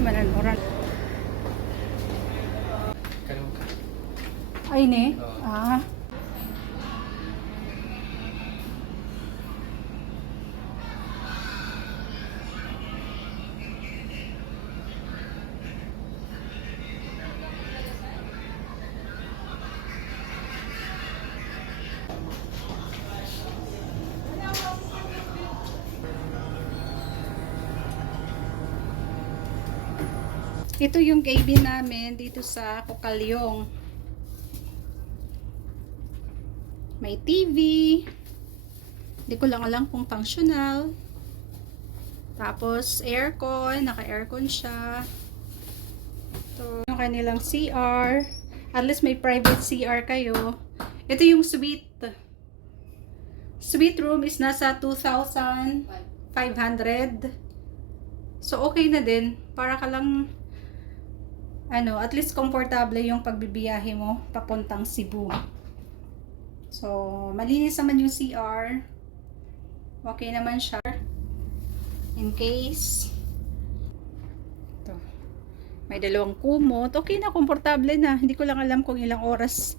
manan oran. Kanong ka. Ay ne. Oo. Ah. Ito yung cabin namin dito sa Kokalyong. May TV. Hindi ko lang alam kung functional. Tapos aircon, naka-aircon siya. Ito yung kanilang CR. At least may private CR kayo. Ito yung suite. Suite room is nasa 2,500. So okay na din. Para ka lang at least komportable yung pagbibiyahe mo papuntang Cebu. So, malinis naman yung CR. Okay naman siya. In case ito, may dalawang kumot. Okay na, komportable na. Hindi ko lang alam kung ilang oras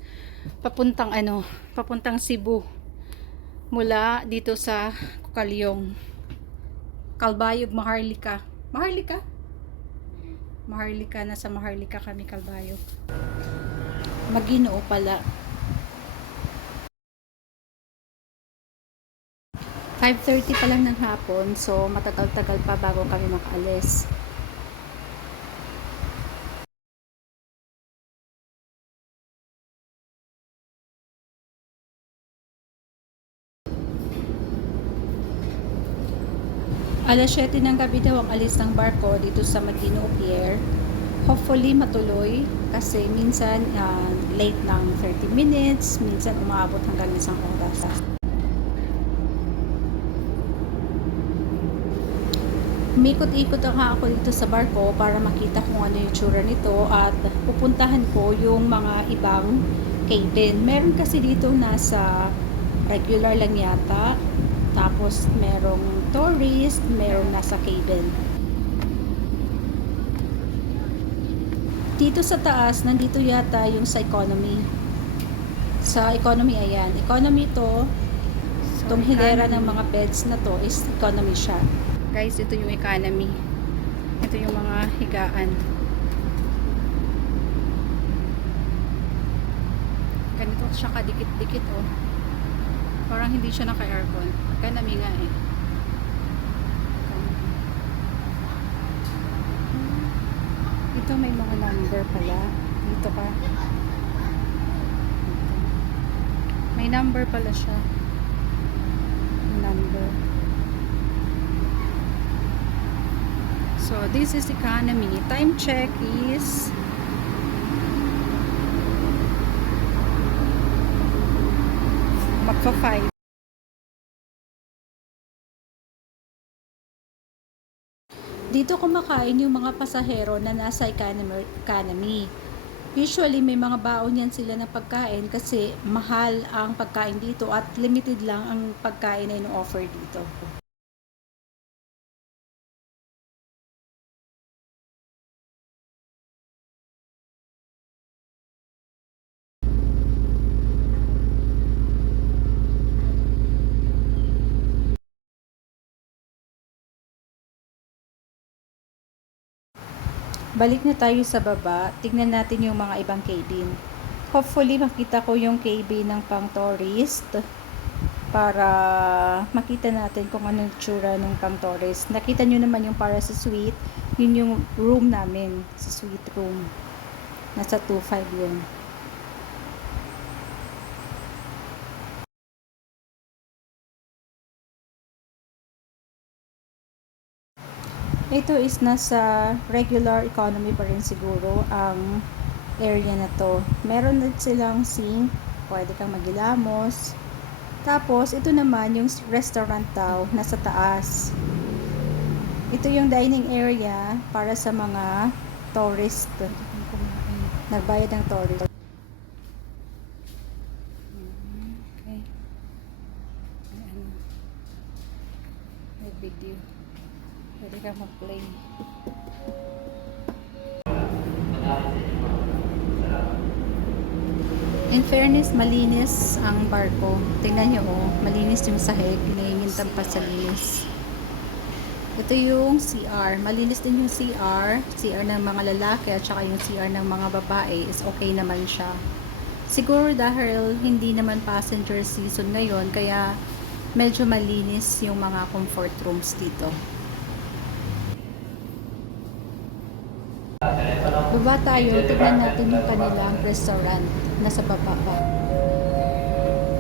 papuntang Cebu. Mula dito sa Kokalyong. Calbayog, Maharlika. Maharlika, nasa Maharlika kami, Calbayog. Maginoo pala. 5:30 pa lang ng hapon, so matagal-tagal pa bago kami makaalis. Alas 7 ng gabi daw ang alis ng barko dito sa Maginoo Pier. Hopefully matuloy kasi minsan late ng 30 minutes, minsan umaabot hanggang isang oras. Umikot-ikot nga ako dito sa barko para makita kung ano yung tsura nito at pupuntahan ko yung mga ibang cabin. Meron kasi dito nasa regular lang yata. Tapos merong tourist, merong nasa cabin. Dito sa taas, nandito yata yung sa economy. Sa economy, ayan. Economy to. Itong hilera ng mga beds na to is economy siya. Guys, ito yung economy. Ito yung mga higaan. Ganito siya kadikit-dikit oh. Parang hindi siya naka-aircon. Economy nga eh. Ito may mga number pala. Dito ka. May number pala siya. Number. So, this is economy. Time check is magpa-5. Dito kumakain yung mga pasahero na nasa economy. Usually may mga baon yan sila ng pagkain kasi mahal ang pagkain dito at limited lang ang pagkain na ino-offer dito. Balik na tayo sa baba. Tingnan natin yung mga ibang cabin. Hopefully makita ko yung cabin ng pang tourist para makita natin kung ano yung tsura ng pang tourist. Nakita nyo naman yung para sa suite. Yun yung room namin. Sa suite room. Nasa 2.5 yun. Ito is nasa regular economy pa rin siguro ang area na to. Meron din silang sink, pwede kang magilamos. Tapos, ito naman yung restaurant daw, nasa taas. Ito yung dining area para sa mga tourist. Nagbayad ng tourist. Okay. May video. Pwede kang mag-play. In fairness, malinis ang barko. Tingnan nyo, oh, malinis yung sahig. Naiingintan pa sa linis. Ito yung CR. Malinis din yung CR. CR ng mga lalaki at saka yung CR ng mga babae is okay naman siya. Siguro dahil hindi naman passenger season ngayon, kaya medyo malinis yung mga comfort rooms dito. Baba tayo, tignan natin yung kanilang restaurant. Nasa baba pa.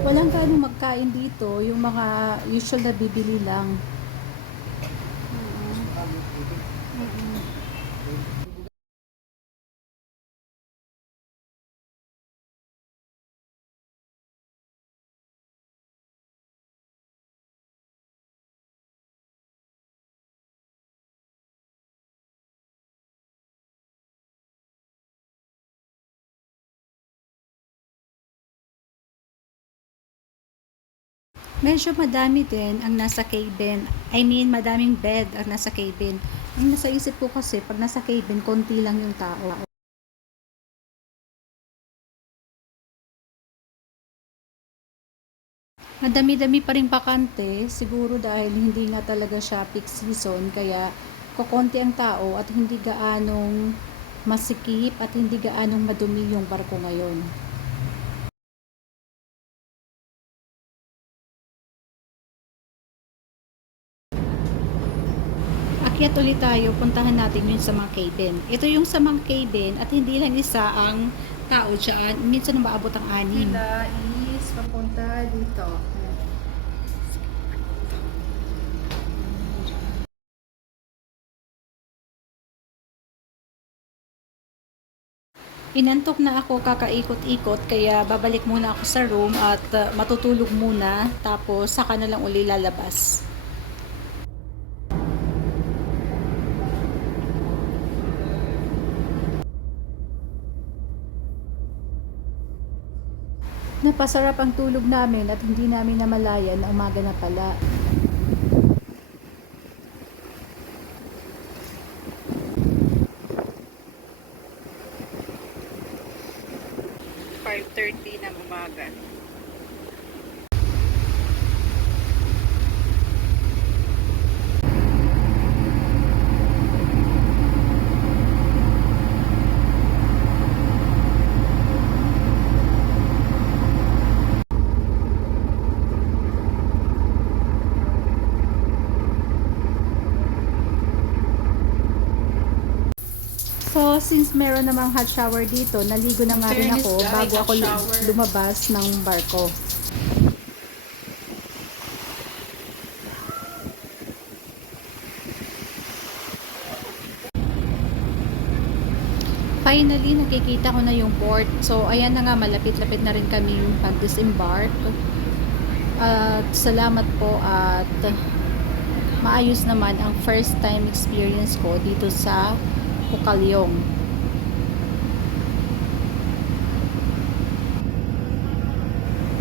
Walang ganong magkain dito, yung mga usual na bibili lang. Medyo madami din ang nasa cabin. Madaming bed ang nasa cabin. Ang nasa isip ko kasi, pag nasa cabin, konti lang yung tao. Madami-dami pa rin bakante, siguro dahil hindi nga talaga siya peak season, kaya kokonti ang tao at hindi gaanong masikip at hindi gaanong madumi yung barko ngayon. Akyat ulit tayo, puntahan natin yun sa mga cabin. Ito yung sa mga cabin at hindi lang isa ang tao dyan, minsan maabot ang 6. Sila is papunta dito. Inantok na ako kakaikot-ikot kaya babalik muna ako sa room at matutulog muna tapos saka na lang uli lalabas. Napasarap ang tulog namin at hindi namin namalayan na umaga na pala. ng umaga. So, since meron namang hot shower dito, naligo na nga rin ako bago ako lumabas ng barko. Finally, nakikita ko na yung port. So, ayan na nga, malapit-lapit na rin kami pag-disembark. At salamat po at maayos naman ang first time experience ko dito sa Pukalyong.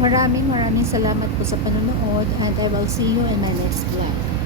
Maraming salamat po sa panonood and I will see you in my next vlog.